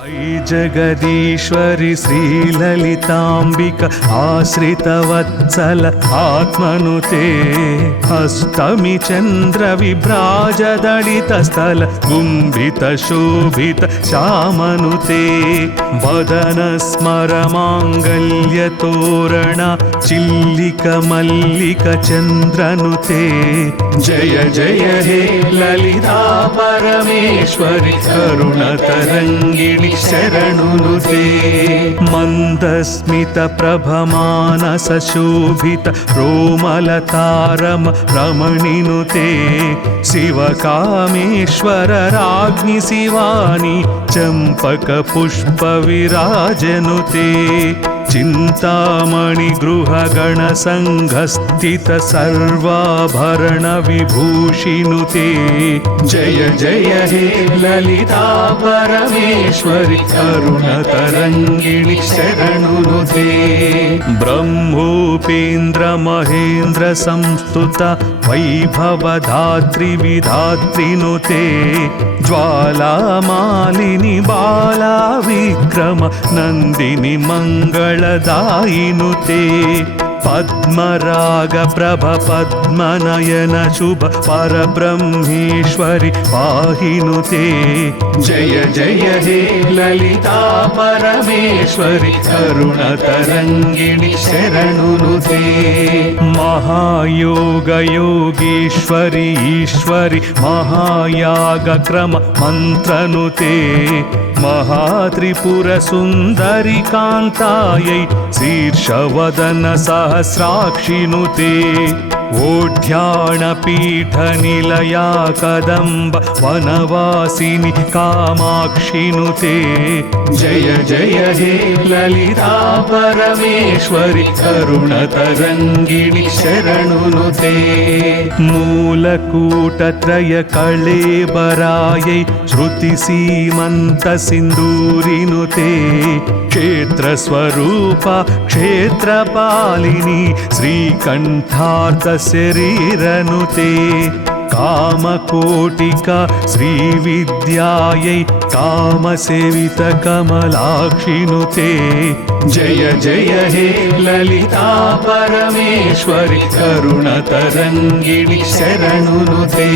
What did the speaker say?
ऐ जगदीश्वरि श्रीललिताम्बिक आश्रितवत्सल आत्मनुते अष्टमी चन्द्रविभ्राजदलितस्थल गुम्भितशोभित श्यामनुते वदनस्मर माङ्गल्यतोरण चिल्लिकमल्लिकचन्द्रनुते जय जय हे ललिता परमेश्वरि करुणतरङ्गिणि शरणुनुते मन्दस्मित प्रभमानस शोभित रोमलतारम रमणिनुते शिवकामेश्वर राज्ञि शिवानी चम्पक पुष्प विराजनुते चिन्तामणि गृहगण संघस्थित सर्वाभरण विभूषिनुते जय जय हे ललिता परमेश्वरि करुणतरङ्गिणि शरणुनुते ब्रह्मोपेन्द्र महेन्द्र संस्तुत वैभवधात्री विधात्रिनुते ज्वालामालिनि बाला विक्रम नन्दिनि मंगलदायिनुते पद्मराग प्रभ पद्मनयन शुभ परब्रह्मेश्वरि पाहिनुते जय जय हे ललिता परमेश्वरि करुणतरङ्गिणि शरणुनुते महायोग योगेश्वरि ईश्वरि महायागक्रम मन्त्रनुते महात्रिपुर सुन्दरि कान्तायै शीर्षवदन सहस्राक्षिनुते ओढ्याणपीठनिलया कदम्ब वनवासिनि कामाक्षिनुते जय जय हे ललिता परमेश्वरि करुणतरङ्गिणि शरणुनुते मूलकूटत्रय कळेबरायै श्रुतिसीमन्त सिन्दूरिनुते क्षेत्रस्वरूप क्षेत्रपालिनी श्रीकण्ठार्थ शरीरनुते कामकोटिका श्रीविद्यायै कामसेवित कमलाक्षिनुते जय जय हे ललिता परमेश्वरि करुणतरङ्गिणि शरणुनुते